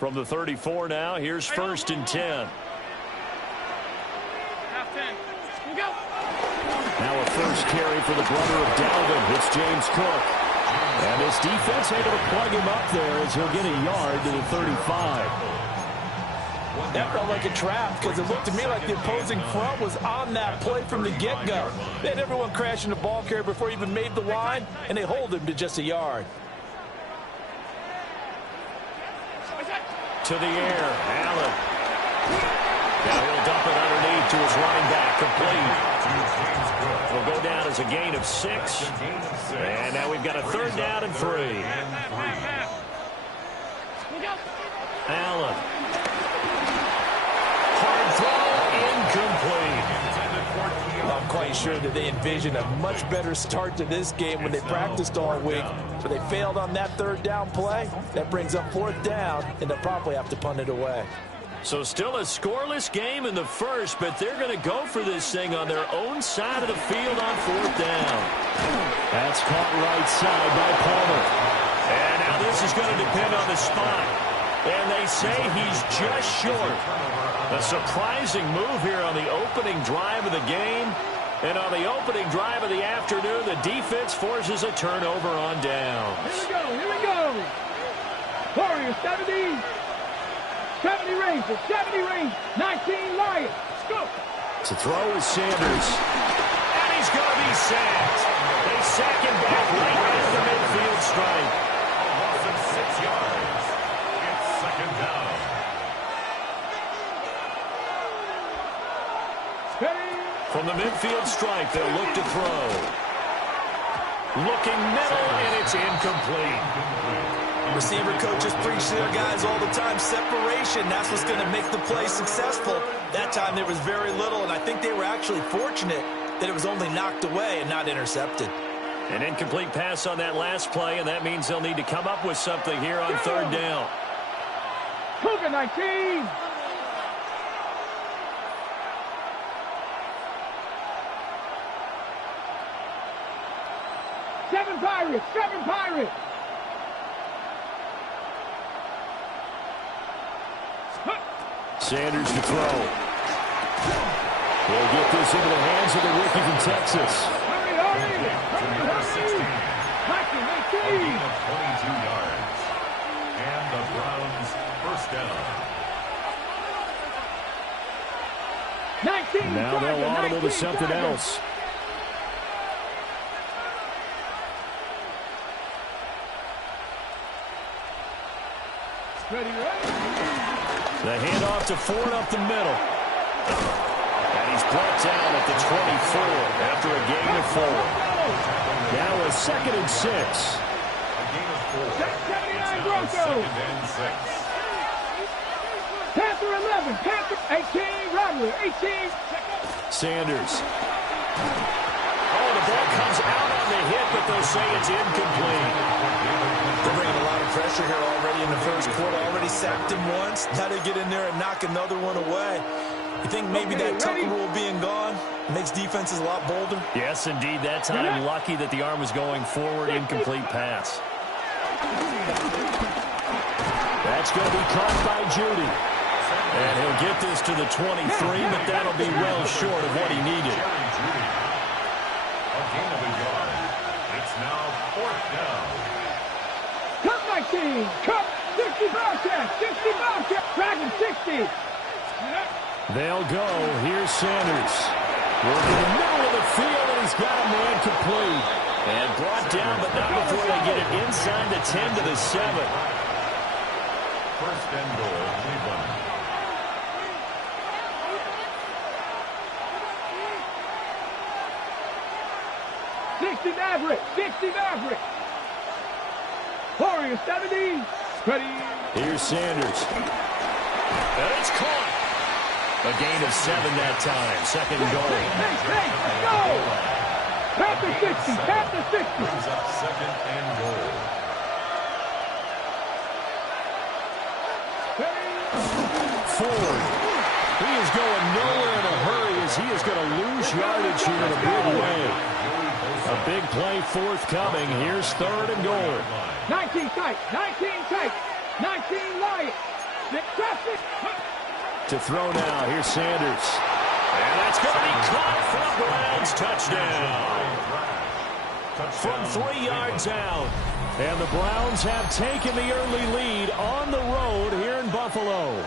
From the 34 now, here's 1st and 10. Half 10. Go. Now a first carry for the brother of Dalvin. It's James Cook. And his defense able to plug him up there as he'll get a yard to the 35. That felt like a trap because it looked to me like the opposing front was on that play from the get-go. They had everyone crashing the ball carrier before he even made the line, and they hold him to just a yard. To the air, Allen. Now he'll dump it underneath to his running back, complete. Will go down as a gain of 6. And now we've got a 3rd down and 3. Allen. Hard throw, incomplete. I'm quite sure that they envisioned a much better start to this game when they practiced all week, but they failed on that 3rd down play. That brings up 4th down, and they'll probably have to punt it away. So still a scoreless game in the first, but they're going to go for this thing on their own side of the field on 4th down. That's caught right side by Palmer. And now this is going to depend on the spot. And they say he's just short. A surprising move here on the opening drive of the game. And on the opening drive of the afternoon, the defense forces a turnover on downs. Here we go. Warriors 70. 70 range, 70 range, 19 Lions. Let's go. To throw is Sanders. And he's going to be sacked. They sack him back right at the midfield stripe. A loss of 6 yards. It's 2nd down. From the midfield stripe, they'll look to throw. Looking middle, and it's incomplete. Receiver coaches preach to their guys all the time. Separation, that's what's going to make the play successful. That time there was very little, and I think they were actually fortunate that it was only knocked away and not intercepted. An incomplete pass on that last play, and that means they'll need to come up with something here on 3rd down. Cougar 19. Seven Pirates. Sanders to throw. He'll get this into the hands of the rookie from Texas. Hurry. A gain of 22 yards. And the Browns 1st down. 19. Now they'll audible to something else. Ready. The handoff to Ford up the middle. And he's brought down at the 24 after a gain of 4. Now a 2nd and 6. A gain of 4. 79 Broncos. 2nd and 6. Panther 11. Panther 18. Rodley 18. Sanders. Oh, the ball comes out on the hit, but they'll say it's incomplete. They're bringing a lot of pressure here already in the first quarter. Already sacked him once. Now they get in there and knock another one away. You think maybe that Tucker rule being gone makes defenses a lot bolder? Yes, indeed. That time, lucky that the arm was going forward. Incomplete pass. That's going to be caught by Judy. And he'll get this to the 23, but that'll be well short of what he needed. A gain of a yard. It's now 4th down. Cup 19. Cup 60 Bobcats. 60 Bobcats. Dragon 60. They'll go. Here's Sanders. Working in the middle of the field, and he's got a man complete. And brought down, but not before they get it inside the 10 to the 7. 1st and goal, Cleveland. Maverick. Warriors 70. Ready. Here's Sanders. And it's caught. A gain of 7 that time. 2nd and goal. Hey, go! Panther 60. Brings up 2nd and goal. Ford. He is going nowhere in a hurry as he is going to lose yardage here in a big way. A big play forthcoming. Here's 3rd and goal. 19 tight. 19 Lions. To throw now. Here's Sanders. And that's going to be caught for a Browns touchdown. From 3 yards out. And the Browns have taken the early lead on the road here in Buffalo.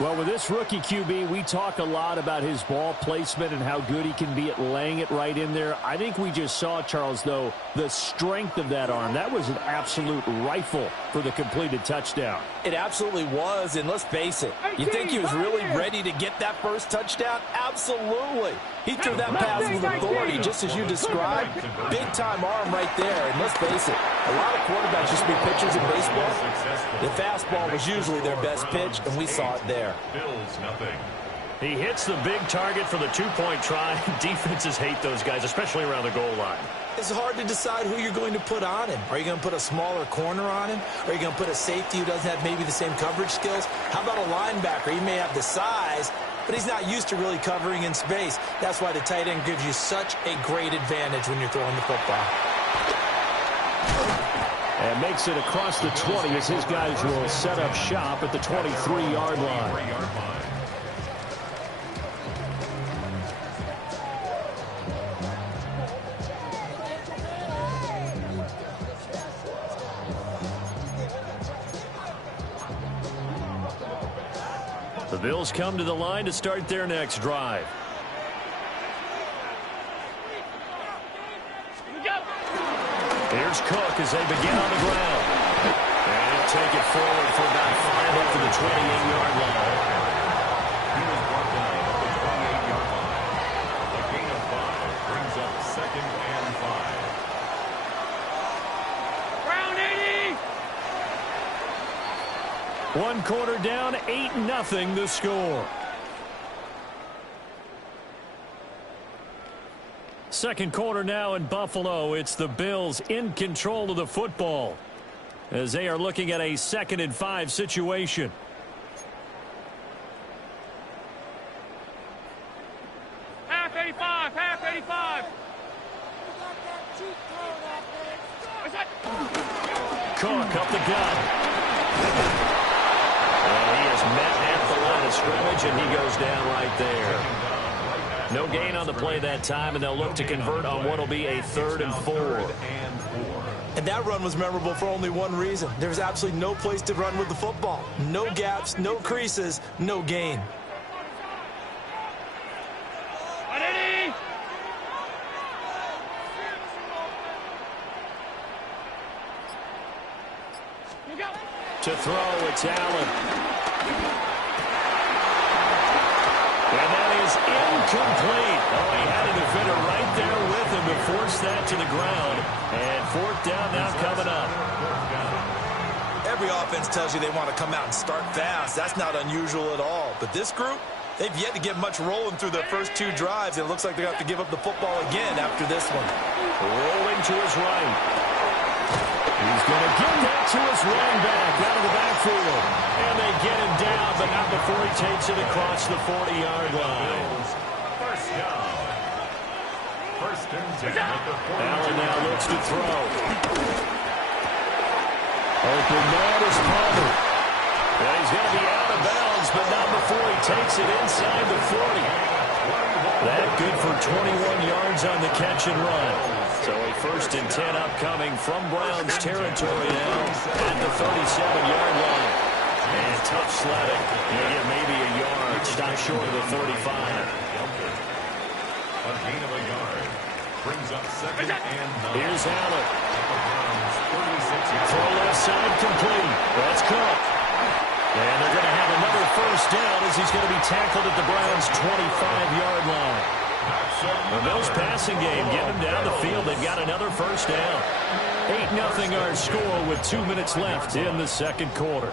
Well, with this rookie QB, we talk a lot about his ball placement and how good he can be at laying it right in there. I think we just saw, Charles, though, the strength of that arm. That was an absolute rifle for the completed touchdown. It absolutely was, and let's face it, you think he was really ready to get that first touchdown? Absolutely. He threw that pass with authority, just as you described. Big-time arm right there, and let's face it, a lot of quarterbacks used to be pitchers in baseball. The fastball was usually their best pitch, and we saw it there. Bills nothing. He hits the big target for the two-point try. Defenses hate those guys, especially around the goal line. It's hard to decide who you're going to put on him. Are you going to put a smaller corner on him? Are you going to put a safety who doesn't have maybe the same coverage skills? How about a linebacker? He may have the size, but he's not used to really covering in space. That's why the tight end gives you such a great advantage when you're throwing the football. And makes it across the 20 as his guys will set up shop at the 23-yard line. The Bills come to the line to start their next drive. Here's Cook as they begin on the ground. And he'll take it forward for about 5 up to the 28-yard line. He was brought down at the 28-yard line. A gain of 5 brings up 2nd and 5. Brown 80. One quarter down, 8-0 the score. Second quarter now in Buffalo. It's the Bills in control of the football as they are looking at a 2nd and 5 situation. Half 85, half 85. Cook up the gut. And he is met at the line of scrimmage, and he goes down right there. No gain on the play that time, and they'll look to convert on what will be a 3rd and 4. And that run was memorable for only one reason. There was absolutely no place to run with the football. No gaps, no creases, no gain. 180. To throw, it's Allen. And that is incomplete. Oh, he had a defender right there with him to force that to the ground. And 4th down now coming up. Every offense tells you they want to come out and start fast. That's not unusual at all. But this group, they've yet to get much rolling through their first 2 drives. It looks like they have to give up the football again after this one. Rolling to his right. He's going to get that to his running back out of the backfield. And they get him down, but not before he takes it across the 40-yard line. First down. First and 10 at the 40. Allen now looks to throw. Open man is Palmer. And he's going to be out of bounds, but not before he takes it inside the 40. That good for 21 yards on the catch and run. So a 1st and 10 upcoming from Browns territory now at the 37-yard line. And tough sledding. He'll get maybe a yard. Stop short of the 35. A gain of a yard. Brings up 2nd and 9. Here's Allen. Throw 36 left side complete. That's Cook. And they're going to have another 1st down as he's going to be tackled at the Browns' 25-yard line. The Bills passing game, get them down the field. They've got another 1st down. 8-0 our score with 2 minutes left in the second quarter.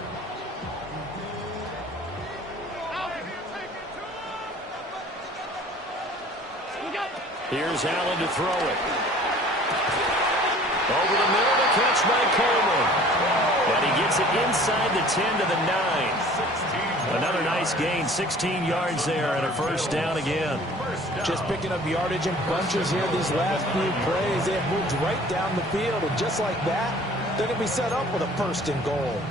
Here's Allen to throw it. Over the middle, the catch by Coleman. And he gets it inside the 10 to the 9. Another nice gain, 16 yards there, and a 1st down again. Just picking up yardage in bunches here these last few plays. They have moved right down the field, and just like that, they're going to be set up with a 1st and goal.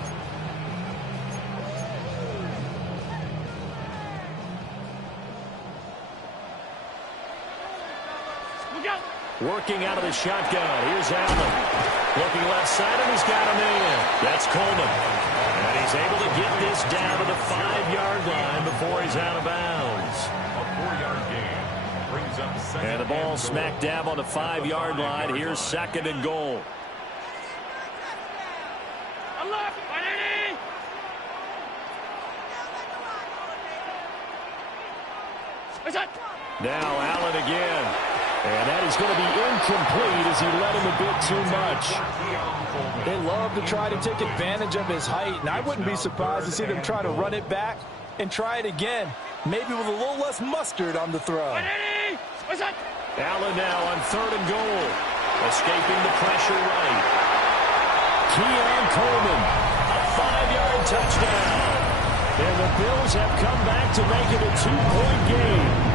Working out of the shotgun. Here's Allen. Looking left side, and he's got a man. That's Coleman. And he's able to get this down to the 5-yard line before he's out of bounds. A 4-yard gain brings up second. And the ball smack dab on the 5-yard line. Here's second and goal. Now Allen again. And that is going to be incomplete as he led him a bit too much. They love to try to take advantage of his height, and I wouldn't be surprised to see them try to run it back and try it again, maybe with a little less mustard on the throw. Allen now on 3rd and goal. Escaping the pressure right. Keon Coleman, a 5-yard touchdown. And the Bills have come back to make it a 2-point game.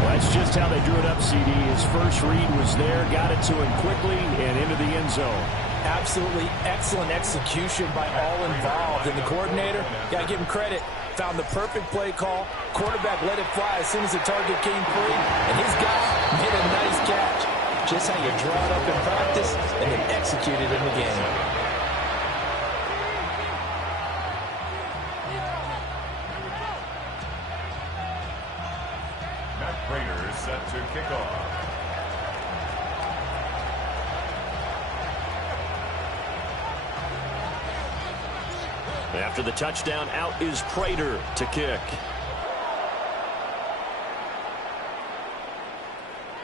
Well, that's just how they drew it up, CD. His first read was there, got it to him quickly, and into the end zone. Absolutely excellent execution by all involved. And the coordinator, got to give him credit, found the perfect play call. Quarterback let it fly as soon as the target came free, and his guy made a nice catch. Just how you draw it up in practice and then execute it in the game. Raiders set to kick off. After the touchdown, out is Prater to kick.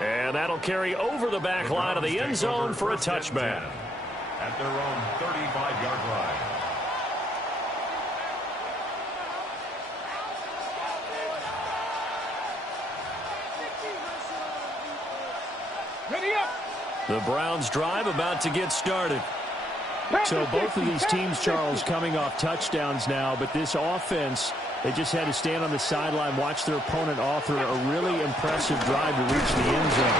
And that'll carry over the back line of the end zone for a touchback. At their own 35-yard line. The Browns drive about to get started. So both of these teams, Charles, coming off touchdowns now, but this offense, they just had to stand on the sideline, watch their opponent author a really impressive drive to reach the end zone.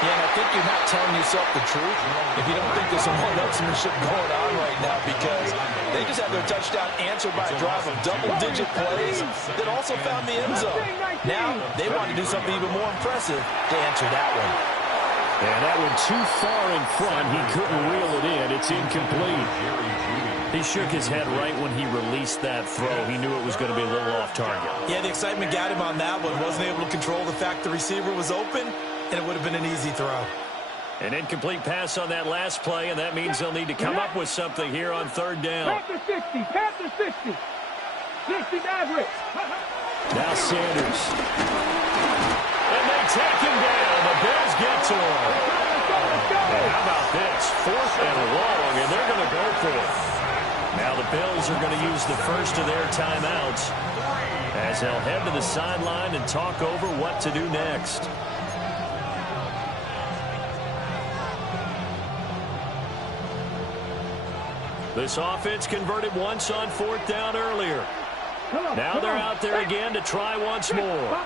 Yeah, and I think you're not telling yourself the truth if you don't think there's some one-upsmanship going on right now, because they just had their touchdown answered by a drive of double-digit plays that also found the end zone. Now they want to do something even more impressive to answer that one. And that one too far in front. He couldn't reel it in. It's incomplete. He shook his head right when he released that throw. He knew it was going to be a little off target. Yeah, the excitement got him on that one. Wasn't able to control the fact the receiver was open, and it would have been an easy throw. An incomplete pass on that last play, and that means they'll need to come up with something here on 3rd down. Panther 60, Panther 60. 60 Maverick. Now Sanders. And they take him down. The Bills get to him. And how about this? 4th and long, and they're going to go for it. Now the Bills are going to use the first of their timeouts as they'll head to the sideline and talk over what to do next. This offense converted once on 4th down earlier. Now they're out there again to try once more.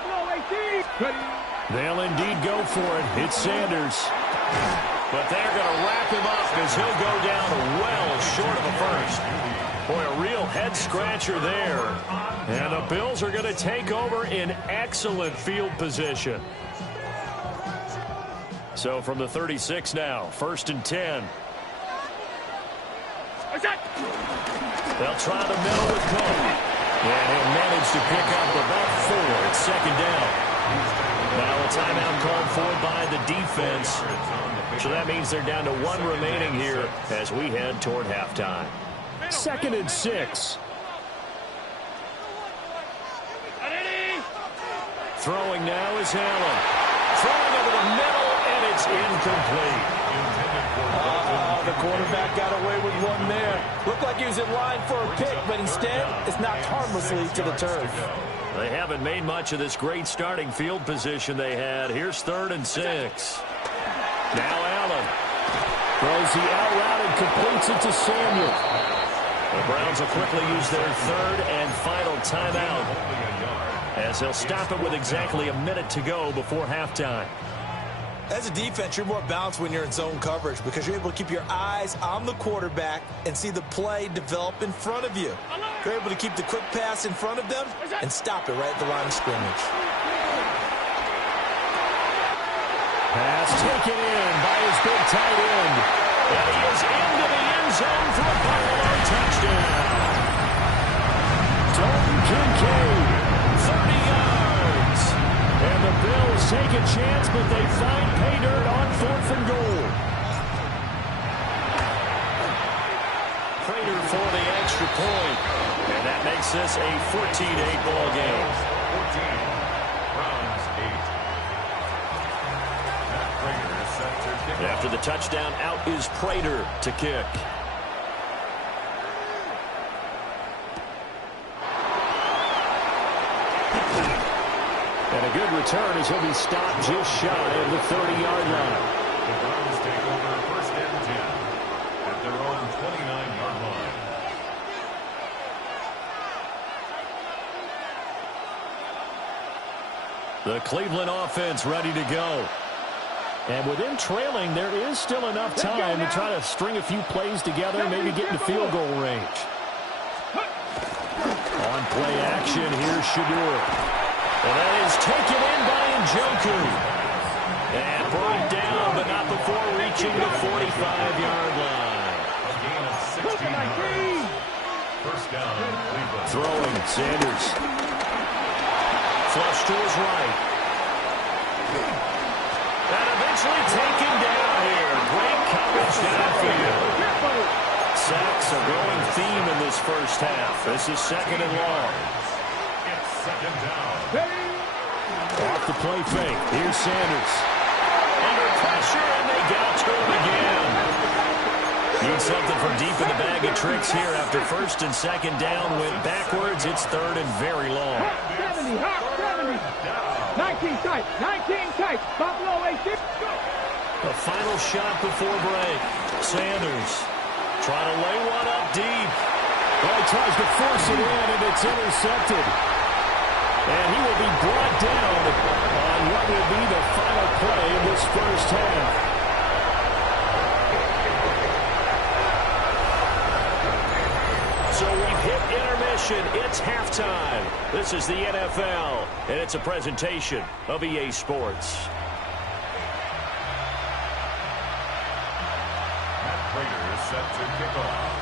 They'll indeed go for it. It's Sanders. But they're going to wrap him up as he'll go down well short of a first. Boy, a real head-scratcher there. And the Bills are going to take over in excellent field position. So from the 36 now, 1st and 10. They'll try the middle with Coleman. And he'll manage to pick up about 4. It's 2nd down. Now a timeout called for by the defense. So that means they're down to 1 remaining here as we head toward halftime. 2nd and 6. Throwing now is Allen. Throwing over the middle, and it's incomplete. The quarterback got away with one there. Looked like he was in line for a pick, but instead it's knocked harmlessly to the turf. They haven't made much of this great starting field position they had. Here's 3rd and 6. Now Allen throws the out route and completes it to Samuel. The Browns will quickly use their 3rd and final timeout as they'll stop it with exactly a minute to go before halftime. As a defense, you're more balanced when you're in zone coverage because you're able to keep your eyes on the quarterback and see the play develop in front of you. You're able to keep the quick pass in front of them and stop it right at the line of scrimmage. Pass taken in by his big tight end. And he is into the end zone for a Buffalo touchdown. Dalton Kincaid, 30 yards. And the Bills take a chance, but they find pay dirt on 4th and goal. Prater for the extra point. And that makes this a 14-8 ball game. 14. Browns 8. Prater is set to kick off. After the touchdown, out is Prater to kick. And a good return as he'll be stopped just shy of the 30-yard line. The Browns take over 1st and 10 at their own 29-yard line. The Cleveland offense ready to go. And with them trailing, there is still enough time to try to string a few plays together, maybe get into field goal range. On play action, here's Shadur. And that is taken in by Njoku. And brought down, but not before reaching the 45-yard line. A gain of 16 yards. 1st down, Cleveland. Throwing, Sanders. Flush to his right. And eventually taken down here. Great coverage downfield. Sacks a growing theme in this first half. This is 2nd and long. It's 2nd down. Off the play fake. Here's Sanders. Under pressure, and they got to him again. Need something from deep in the bag of tricks here after 1st and 2nd down. Went backwards. It's 3rd and very long. 70, 70. 19 tight, 19 tight. Buffalo 86. The final shot before break. Sanders trying to lay one up deep. Well, he tries to force it in, and it's intercepted. And he will be brought down on what will be the final play of this first half. So we've hit intermission. It's halftime. This is the NFL, and it's a presentation of EA Sports. Prater is set to kick off.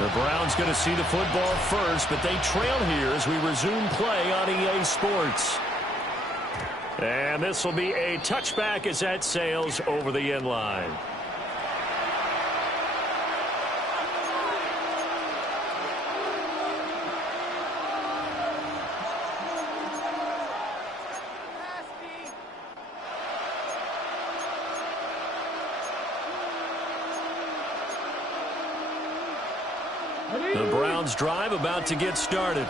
The Browns going to see the football first, but they trail here as we resume play on EA Sports. And this will be a touchback as that sails over the end line. The Browns drive about to get started.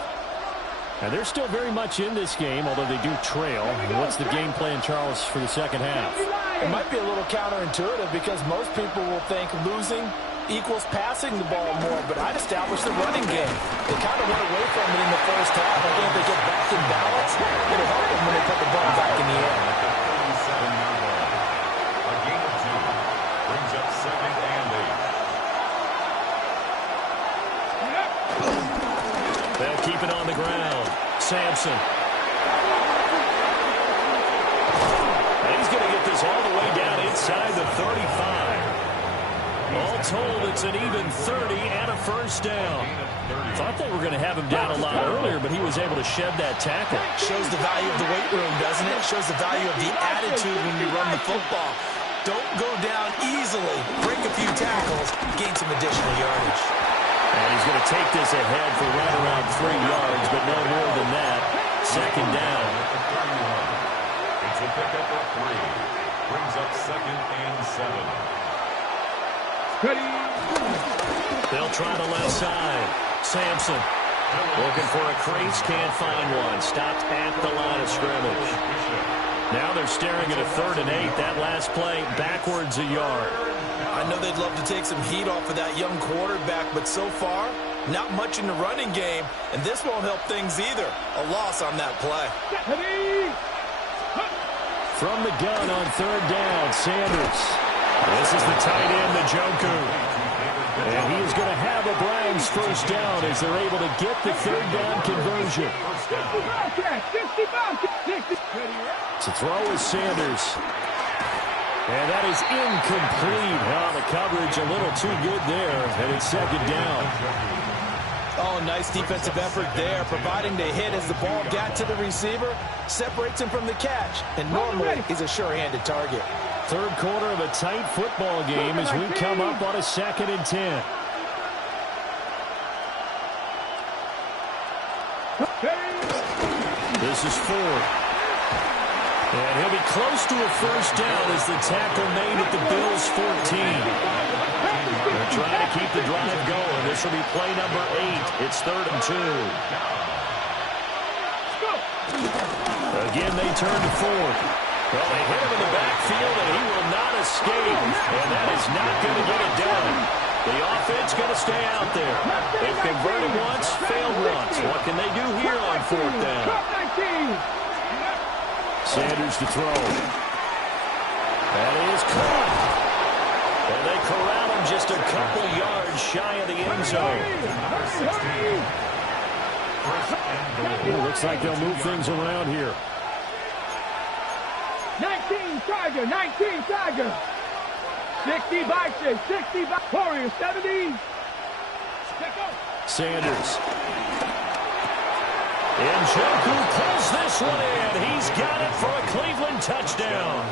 And they're still very much in this game, although they do trail. What's the game plan, Charles, for the second half? It might be a little counterintuitive because most people will think losing equals passing the ball more, but I'd establish the running game. They kind of went away from it in the first half. I think if they get back in balance, it'll help them when they put the ball back in the air. A gain of 2 brings up 2nd and 8. They'll keep it on the ground. Sampson. And he's going to get this all the way down inside the 35. All told, it's an even 30 and a first down. Thought they were going to have him down a lot earlier, but he was able to shed that tackle. Shows the value of the weight room, doesn't it? Shows the value of the attitude when you run the football. Don't go down easily. Break a few tackles, gain some additional yardage. And he's going to take this ahead for right around 3 yards, but no more than that. 2nd down. It's a pickup of 3. Brings up 2nd and 7. They'll try the left side. Sampson looking for a crease, can't find one. Stopped at the line of scrimmage. Now they're staring at a 3rd and 8. That last play, backwards a yard. I know they'd love to take some heat off of that young quarterback, but so far, not much in the running game, and this won't help things either. A loss on that play. From the gun on 3rd down, Sanders. This is the tight end, Njoku. And he is going to have a Browns first down as they're able to get the 3rd down conversion. To To throw is Sanders. And that is incomplete. Oh, the coverage a little too good there, and it's second down. Oh, nice defensive effort there, providing the hit as the ball got to the receiver, separates him from the catch, and normally he's a sure-handed target. Third quarter of a tight football game as we come up on a 2nd and 10. This is Ford. And he'll be close to a first down as the tackle made at the Bills' 14. They're trying to keep the drive going. This will be play number 8. It's 3rd and 2. Again, they turn to Ford. Well, they hit him in the backfield, and he will not escape. And that is not going to get it done. The offense going to stay out there. They've converted once, failed once. What can they do here on 4th down? Sanders to throw. That is caught. And they corral him just a couple yards shy of the end zone. It looks like they'll move things around here. 19 Tiger, 19 Tiger. 60 by 6, 60 by Warriors, 70. Sanders. And Njoku pulls this one in. He's got it for a Cleveland touchdown.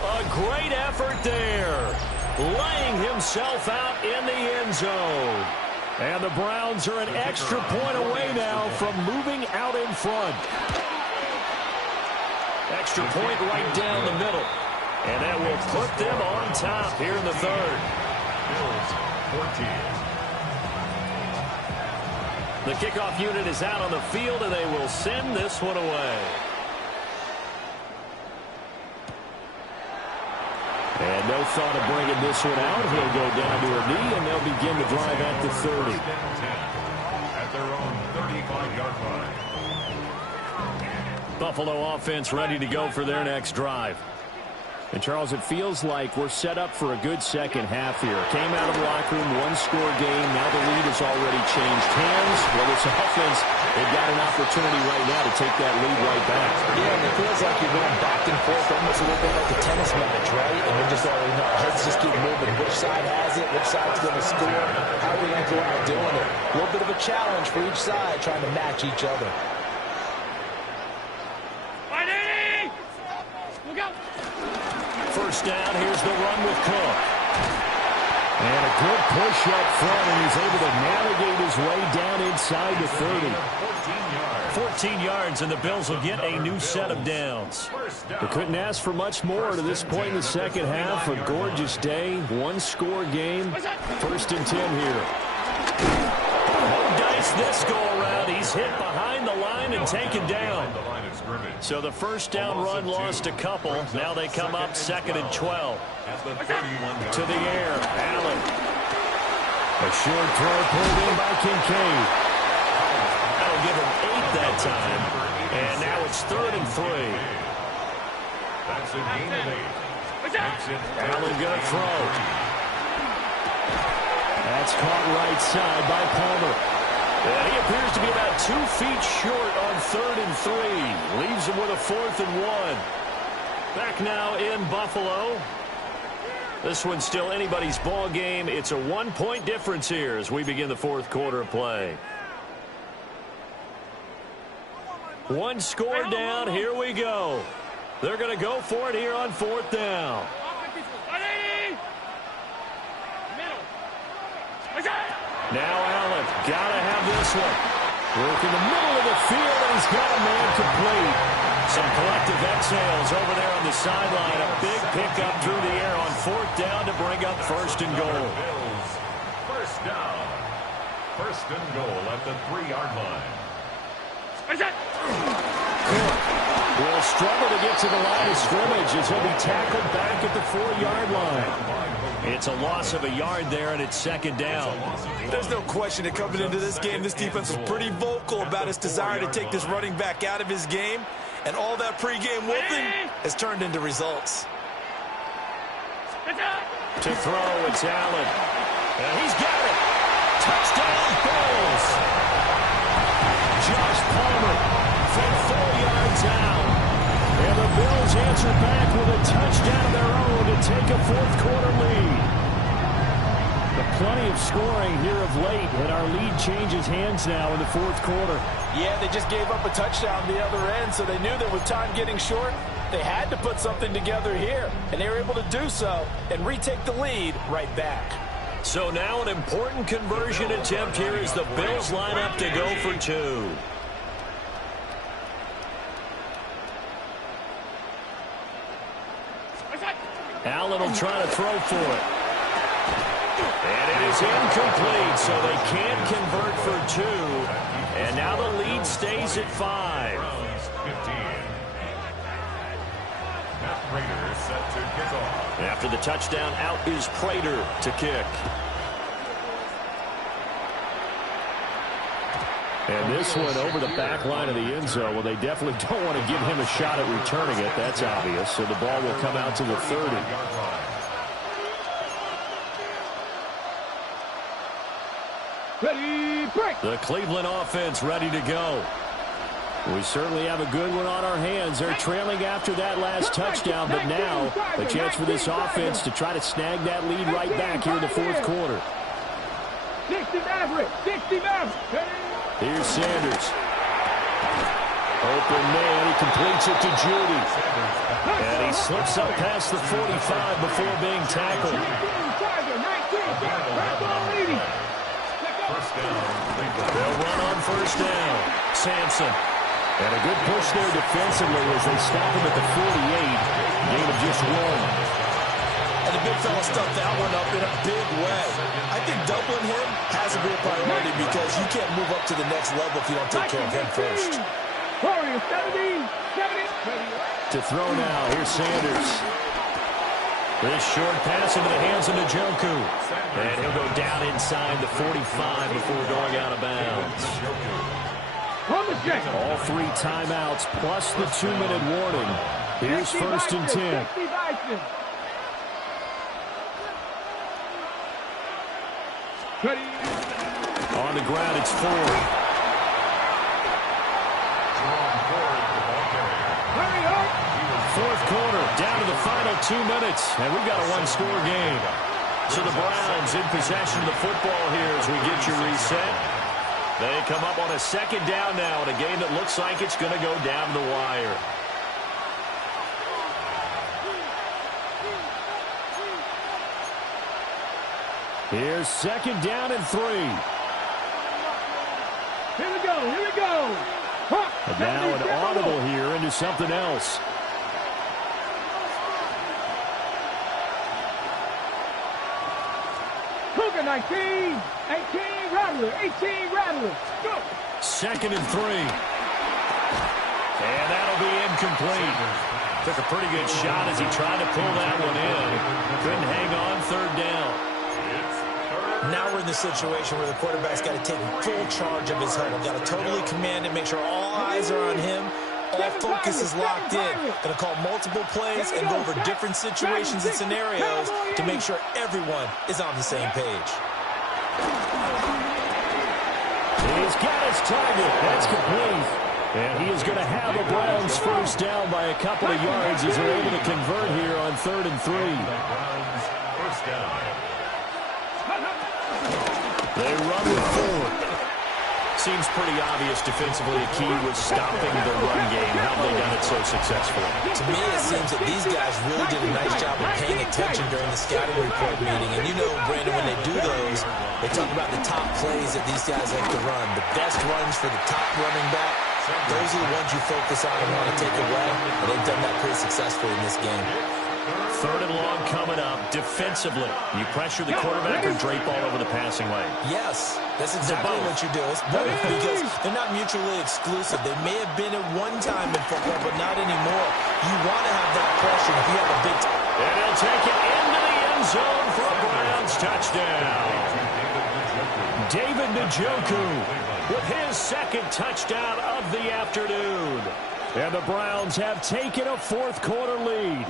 A great effort there. Laying himself out in the end zone. And the Browns are an extra point away now from moving out in front. Extra point right down the middle. And that will put them on top here in the 3rd. Bills 14. The kickoff unit is out on the field, and they will send this one away. And no thought of bringing this one out. He'll go down to a knee, and they'll begin the drive at the 30. At their own 35-yard line. Buffalo offense ready to go for their next drive. And, Charles, it feels like we're set up for a good second half here. Came out of the locker room, one-score game. Now the lead has already changed hands. Well, it's offense. They've got an opportunity right now to take that lead right back. Yeah, and it feels like you're going back and forth almost a little bit like a tennis match, right? And you just already know. Heads just keep moving. Which side has it? Which side's going to score? How are we going to go out doing it? A little bit of a challenge for each side, trying to match each other. First down, here's the run with Cook. And a good push up front, and he's able to navigate his way down inside the 30. 14 yards, and the Bills will get a new set of downs. They couldn't ask for much more to this point in the second half. A gorgeous day, one-score game. 1st and 10 here. No dice this go-around. He's hit behind the line and taken down. So the first down run lost a couple. Now they come up 2nd and 12. To the air, Allen. A short throw pulled in by Kincaid. That'll give him 8 that time. And now it's 3rd and 3. That's a gain of 8. Allen gonna throw. That's caught right side by Palmer. And he appears to be about 2 feet short on 3rd and 3. Leaves him with a 4th and 1. Back now in Buffalo. This one's still anybody's ball game. It's a 1-point difference here as we begin the 4th quarter of play. One score down. Here we go. They're going to go for it here on 4th down. Now Allen, gotta have this one. Work in the middle of the field, and he's got a man complete. Some collective exhales over there on the sideline. A big pickup through the air on 4th down to bring up 1st and goal. First down. 1st and goal at the 3-yard line. Cook will struggle to get to the line of scrimmage as he'll be tackled back at the 4-yard line. It's a loss of a yard there, and it's 2nd down. There's no question that coming into this game, this defense was pretty vocal about its desire to take this running back out of his game, and all that pregame whooping has turned into results. To throw, it's Allen. And he's got it. Touchdown, Bills. Josh Palmer from 4 yards out. And the Bills answer back with a touchdown of their own to take a fourth-quarter lead. But plenty of scoring here of late, and our lead changes hands now in the fourth quarter. Yeah, they just gave up a touchdown the other end, so they knew that with time getting short, they had to put something together here, and they were able to do so and retake the lead right back. So now an important conversion attempt here as the Bills line up to go for two. Allen will try to throw for it. And it is incomplete, so they can't convert for two. And now the lead stays at 5. After the touchdown, out is Prater to kick. And this one over the back line of the end zone. Well, they definitely don't want to give him a shot at returning it. That's obvious. So the ball will come out to the 30. Ready, break. The Cleveland offense ready to go. We certainly have a good one on our hands. They're trailing after that last touchdown, but now a chance for this offense to try to snag that lead right back here in the fourth quarter. 60 Maverick, 60 Maverick. Here's Sanders. Open man, he completes it to Judy. And he slips up past the 45 before being tackled. They'll run on first down. Sampson. And a good push there defensively as they stop him at the 48. Gain of just 1. And the big fella stuffed that one up in a big way. I think doubling him has to be a priority because you can't move up to the next level if you don't take care of him first. Warriors, 70. To throw now, here's Sanders. This short pass into the hands of Njoku. And he'll go down inside the 45 before going out of bounds. All 3 timeouts plus the 2-minute warning. Here's first and 10. Ready. On the ground, it's Ford. Hurry up. Fourth quarter, down to the final 2 minutes, and we've got a 1-score game. So the Browns in possession of the football here as we get you reset. They come up on a second down now in a game that looks like it's going to go down the wire. Here's second down and 3. Here we go, here we go. And now an audible here into something else. Cougar 19, 18 Rattler, 18 Rattler. Go. Second and 3. And that'll be incomplete. Took a pretty good shot as he tried to pull that one in. Couldn't hang on third down. Now we're in the situation where the quarterback's got to take full charge of his huddle. Got to totally command it, make sure all eyes are on him. All focus is locked in. Going to call multiple plays and go over different situations and scenarios to make sure everyone is on the same page. He's got his target. That's complete. And he is going to have the Browns first down by a couple of yards as they're able to convert here on 3rd and 3. First down. They run with Ford. Seems pretty obvious defensively the key was stopping the run game. How have they done it so successfully? To me, it seems that these guys really did a nice job of paying attention during the scouting report meeting. And you know, Brandon, when they do those, they talk about the top plays that these guys like to run. The best runs for the top running back. Those are the ones you focus on and want to take away. And they've done that pretty successfully in this game. 3rd and long coming up. Defensively, you pressure the quarterback or drape all over the passing lane? Yes, that's exactly what you do. It's both because they're not mutually exclusive. They may have been at one time in football, but not anymore. You want to have that pressure if you have a big time. And he'll take it into the end zone for a Browns touchdown. David Njoku with his second touchdown of the afternoon. And the Browns have taken a fourth quarter lead.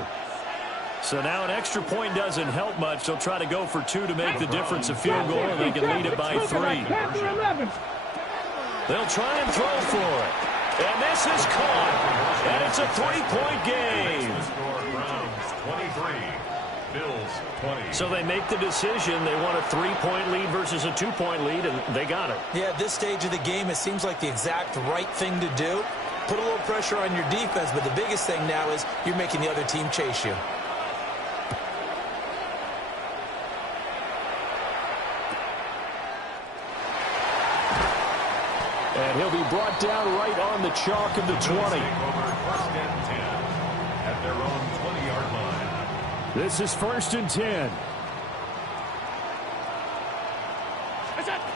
So now an extra point doesn't help much. They'll try to go for 2 to make the difference a field goal, and they can lead it by 3. They'll try and throw for it. And this is caught. And it's a three-point game. Browns 23, Bills 20. So they make the decision. They want a three-point lead versus a two-point lead, and they got it. Yeah, at this stage of the game, it seems like the exact right thing to do. Put a little pressure on your defense, but the biggest thing now is you're making the other team chase you. And he'll be brought down right on the chalk of the 20. Over 1st and 10 at their own 20-yard line. This is 1st and 10.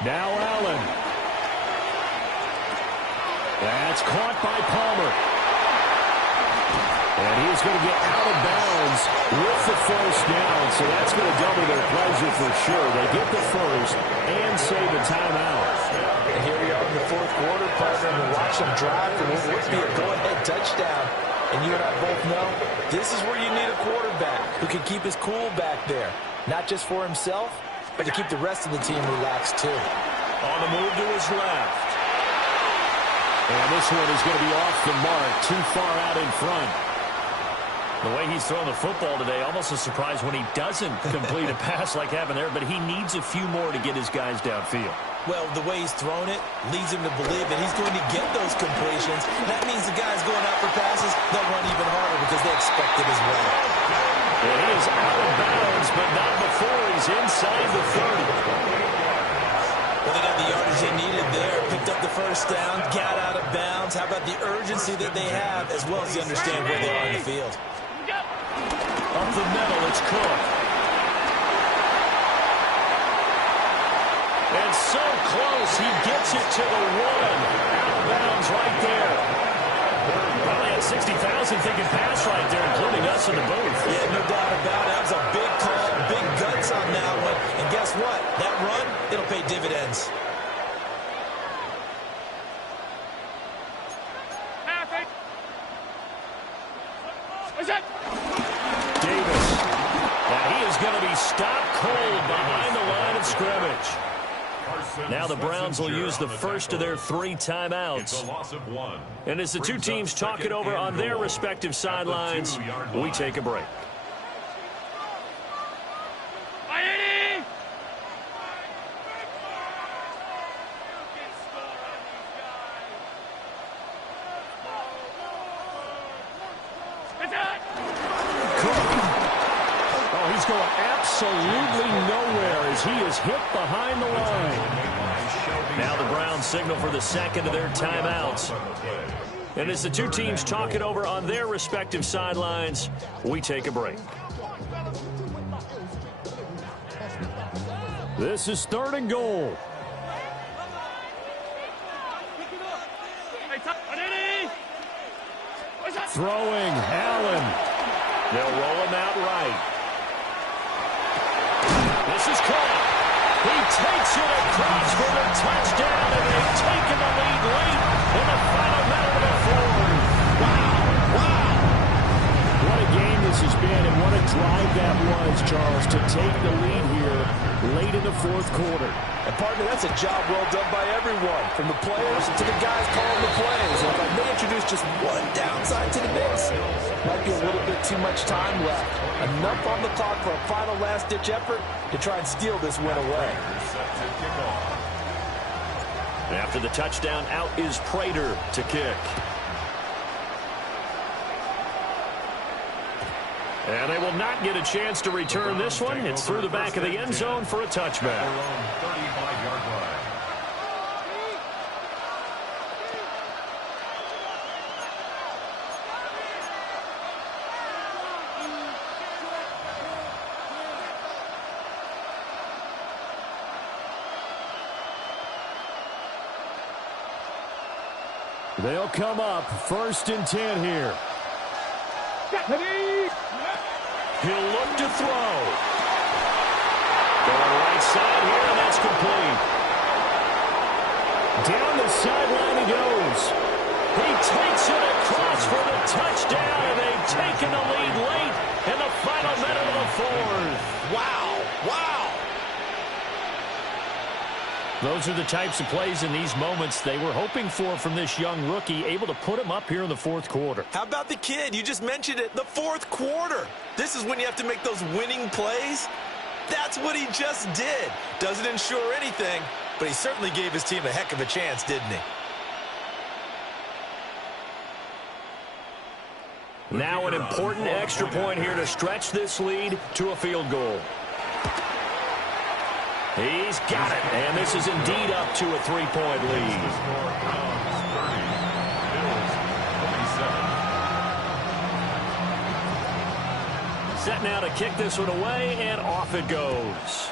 Now Allen. That's caught by Palmer. And he's going to get out of bounds with the first down, so that's going to double their pleasure for sure. They get the first and save a timeout. And here we are in the fourth quarter, partner, and watch them drive for what would be a go-ahead touchdown. And you and I both know this is where you need a quarterback who can keep his cool back there, not just for himself, but to keep the rest of the team relaxed too. On the move to his left. And this one is going to be off the mark, too far out in front. The way he's throwing the football today, almost a surprise when he doesn't complete a pass like happened there, but he needs a few more to get his guys downfield. Well, the way he's thrown it leads him to believe that he's going to get those completions. That means the guys going out for passes, they'll run even harder because they expect it as well. And he is out of bounds, but not before he's inside the 30. Well, they got the yardage they needed there. Picked up the first down, got out of bounds. How about the urgency that they have, as well as they understand where they are in the field? Up the middle, it's Cook. And so close, he gets it to the 1. Out of bounds right there. Probably had 60,000 thinking pass right there, including us in the booth. Yeah, no doubt about it. That was a big call, big guts on that one. And guess what? That run, it'll pay dividends. Davis. Now he is going to be stopped cold behind the line of scrimmage. Now the Browns will use the first of their 3 timeouts. And as the two teams talk it over on their respective sidelines, we take a break. He's going absolutely nowhere as he is hit behind the line. Now the Browns signal for the second of their timeouts. And as the two teams talk it over on their respective sidelines, we take a break. This is 3rd and goal. Throwing, Allen. They'll roll him out right. This is caught. He takes it across for the touchdown, and they've taken the lead late in the final minute of the fourth. Wow. What a game this has been, and what a drive that was, Charles, to take the lead here late in the fourth quarter. And, partner, that's a job well done by everyone, from the players to the guys calling the plays. And if I may introduce just one downside to the mix, might be a little bit too much time left. Enough on the clock for a final last-ditch effort to try and steal this win away. After the touchdown, out is Prater to kick. And they will not get a chance to return this one. It's through the back of the end zone for a touchback. 35-yard line. They'll come up 1st and 10 here. He'll look to throw. Going right side here, and that's complete. Down the sideline he goes. He takes it across for the touchdown, and they've taken the lead late in the final minute of the fourth. Wow. Those are the types of plays in these moments they were hoping for from this young rookie, able to put him up here in the fourth quarter. How about the kid? You just mentioned it, the fourth quarter. This is when you have to make those winning plays. That's what he just did. Doesn't ensure anything, but he certainly gave his team a heck of a chance, didn't he? Now an important extra point here to stretch this lead to a field goal. He's got it, and this is indeed up to a three-point lead. Set now to kick this one away, and off it goes.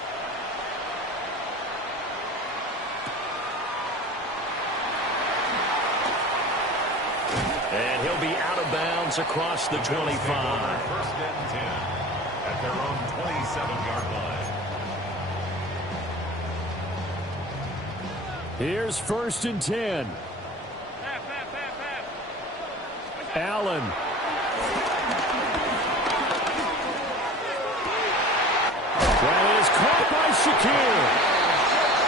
And he'll be out of bounds across the 25. First and 10 at their own 27-yard line. Here's first and 10. Allen. That is caught by Shakir.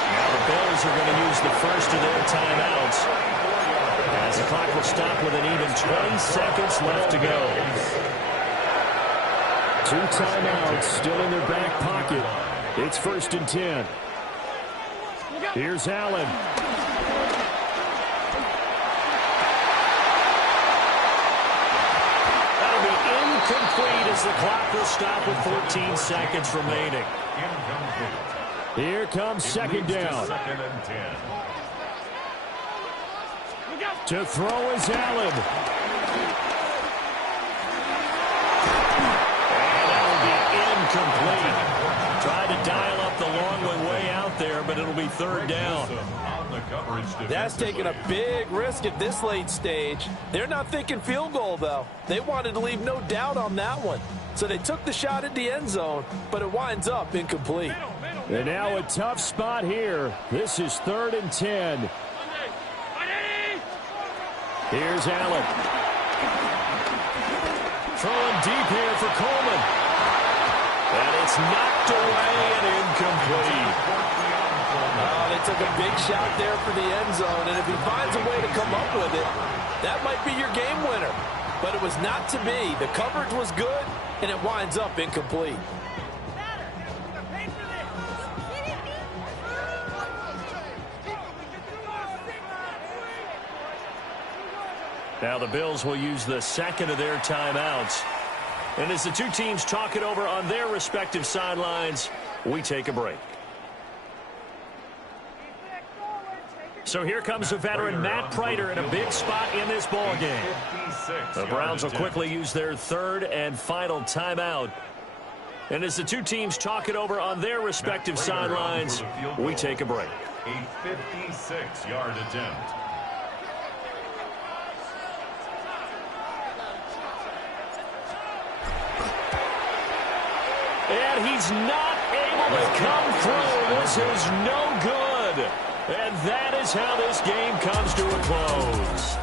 Now the Bills are going to use the first of their timeouts, as the clock will stop with an even 20 seconds left to go. Two timeouts still in their back pocket. It's first and 10. Here's Allen. That'll be incomplete as the clock will stop with 14 seconds remaining. Here comes second down. Second and 10. To throw is Allen. And that'll be incomplete. Tried to dial up the long way out there, but it'll be third down. That's taking a big risk at this late stage. They're not thinking field goal, though. They wanted to leave no doubt on that one. So they took the shot at the end zone, but it winds up incomplete. And now a tough spot here. This is third and 10. Here's Allen. Throwing deep here for Coleman. And it's knocked away and incomplete. Oh, they took a big shot there for the end zone, and if he finds a way to come up with it, that might be your game winner. But it was not to be. The coverage was good, and it winds up incomplete. Now the Bills will use the second of their timeouts. And as the two teams talk it over on their respective sidelines, we take a break. So here comes the veteran Matt Prater in a big spot in this ball game. The Browns will quickly use their third and final timeout. And as the two teams talk it over on their respective sidelines, we take a break. A 56-yard attempt. And he's not able to come through. This is no good. And that is how this game comes to a close.